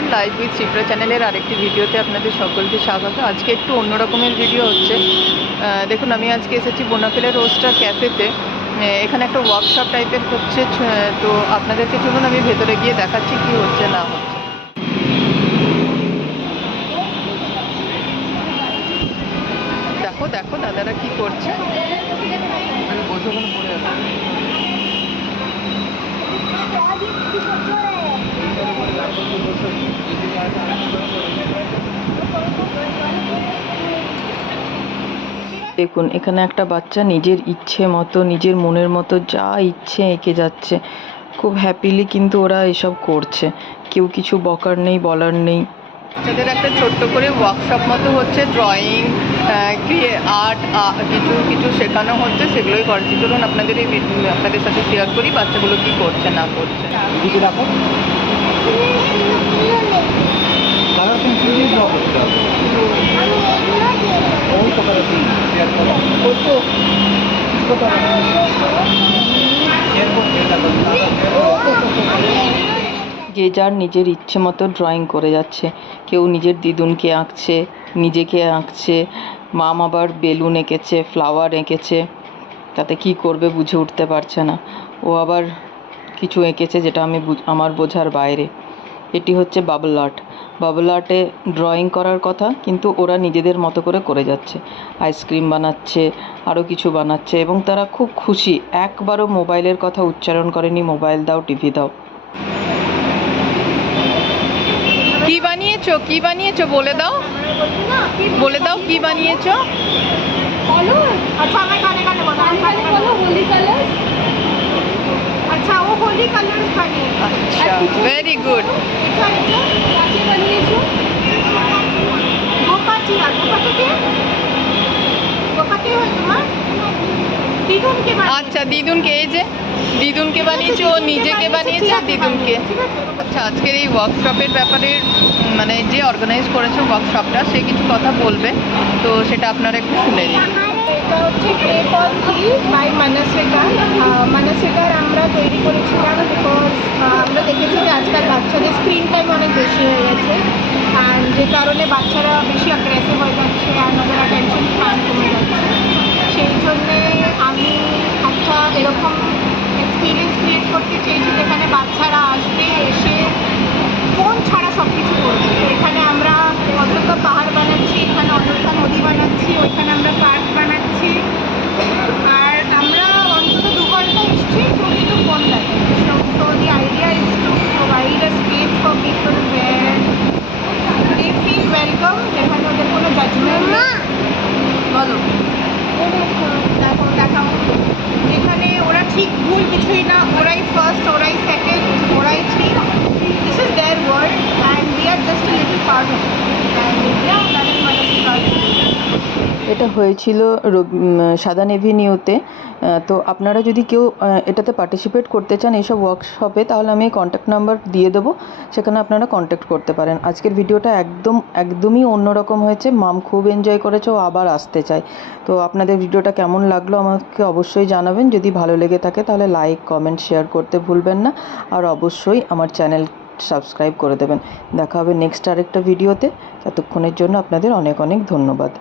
নমস্কার, live with Shipra চ্যানেলের আরেকটি ভিডিওতে আপনাদের সকলকে স্বাগত। আজকে একটু অন্য রকমের ভিডিও হচ্ছে। দেখুন, আমি আজকে এসেছি বোনাফিলে রোস্টার ক্যাফেতে। এখানে একটা ওয়ার্কশপ টাইপের হচ্ছে, তো আপনাদেরকে চলুন আমি ভেতরে গিয়ে দেখাচ্ছি কি হচ্ছে না হচ্ছে। দেখো দেখো দাদারা কি করছে। দেখুন, এখানে একটা বাচ্চা নিজের ইচ্ছে মতো, নিজের মনের মতো যা ইচ্ছে এঁকে যাচ্ছে। খুব হ্যাপিলি কিন্তু ওরা এসব করছে, কেউ কিছু বকার নেই, বলার নেই। বাচ্চাদের একটা ছোট্ট করে ওয়ার্কশপ মতো হচ্ছে, ড্রয়িং, আর্ট, কিছু কিছু শেখানো হচ্ছে, সেগুলোই করছি। চলুন আপনাদের সাথে শেয়ার করি বাচ্চাগুলো কি করছে না করছে। যে যার নিজের ইচ্ছে মতো ড্রয়িং করে যাচ্ছে। কেউ নিজের দিদুনকে আঁকছে, নিজেকে আঁকছে, মাম আবার বেলুন এঁকেছে, ফ্লাওয়ার এঁকেছে। তাতে কি করবে বুঝে উঠতে পারছে না। ও আবার কিছু এঁকেছে যেটা আমার বোঝার বাইরে। এটি হচ্ছে বাবল আর্ট। বাবল আর্টে ড্রয়িং করার কথা, কিন্তু ওরা নিজেদের মতো করে যাচ্ছে। আইসক্রিম বানাচ্ছে, আরও কিছু বানাচ্ছে, এবং তারা খুব খুশি। একবারও মোবাইলের কথা উচ্চারণ করেনি, মোবাইল দাও, টিভি দাও। কি বানিয়েছো, কি বানিয়েছো বলে দাও, বলে দাও কি বানিয়েছো। अच्छा, वो होली कलर्स बने। अच्छा, वेरी गुड। গোপাটি হয় তোমার দিদুনকে। আচ্ছা, দিদুনকে, এই যে দিদুনকে বানিয়েছে, ও নিজেকে বানিয়েছে, দিদুনকে। আচ্ছা, আজকের এই ওয়ার্কশপের ব্যাপারে মানে যে অর্গানাইজ করেছে ওয়ার্কশপটা, সে কিছু কথা বলবে, তো সেটা আপনারা একটু শুনে নিন। এটা হচ্ছে ক্লে পট বাই মানসিকার আমরা তৈরি করেছিলাম, বিকজ আমরা দেখেছি যে আজকাল বাচ্চাদের স্ক্রিন টাইম অনেক বেশি হয়ে গেছে, অ্যান্ড যে কারণে বাচ্চারা বেশি অ্যাগ্রেসিভ হয়ে যাচ্ছে, অ্যান্ড ওদের অ্যাটেনশন স্প্যান কমে যাচ্ছে। সেই জন্যে আমি একটা এরকম এক্সপিরিয়েন্স ক্রিয়েট করতে চেয়েছি যেখানে বাচ্চারা আসবে, এসে ফোন ছাড়া সব কিছু করবে। এখানে আমরা অযোধ্যা পাহাড় বানাচ্ছি, এখানে অযোধ্যা নদী বানাচ্ছি, ওইখানে আমরা পার্ক বানাচ্ছি, আর আমরা অন্তত 2 ঘন্টা এসছি, কিন্তু ফোন লাগে। So the idea is to provide a space for people where they feel welcome, যেখানে ওদের কোনো জাজমেন্ট নেই। বলো, দেখাও, যেখানে ওরা ঠিক ভুল কিছুই না, ওরাই ফার্স্ট, ওরাই সেকেন্ড, ওরাই three. This is their world and we are just a little part of it. And yeah, that is Manasika. এটা হয়েছিল সাদান এভিনিউতে। তো আপনারা যদি কেউ এটাতে পার্টিসিপেট করতে চান এইসব ওয়ার্কশপে, তাহলে আমি কন্ট্যাক্ট নাম্বার দিয়ে দেবো, সেখানে আপনারা কন্ট্যাক্ট করতে পারেন। আজকের ভিডিওটা একদমই অন্যরকম হয়েছে। মাম খুব এনজয় করেছে, ও আবার আসতে চায়। তো আপনাদের ভিডিওটা কেমন লাগলো আমাকে অবশ্যই জানাবেন। যদি ভালো লেগে থাকে তাহলে লাইক, কমেন্ট, শেয়ার করতে ভুলবেন না, আর অবশ্যই আমার চ্যানেল সাবস্ক্রাইব করে দেবেন। দেখা হবে নেক্সট আরেকটা ভিডিওতে। ততক্ষণের জন্য আপনাদের অনেক অনেক ধন্যবাদ।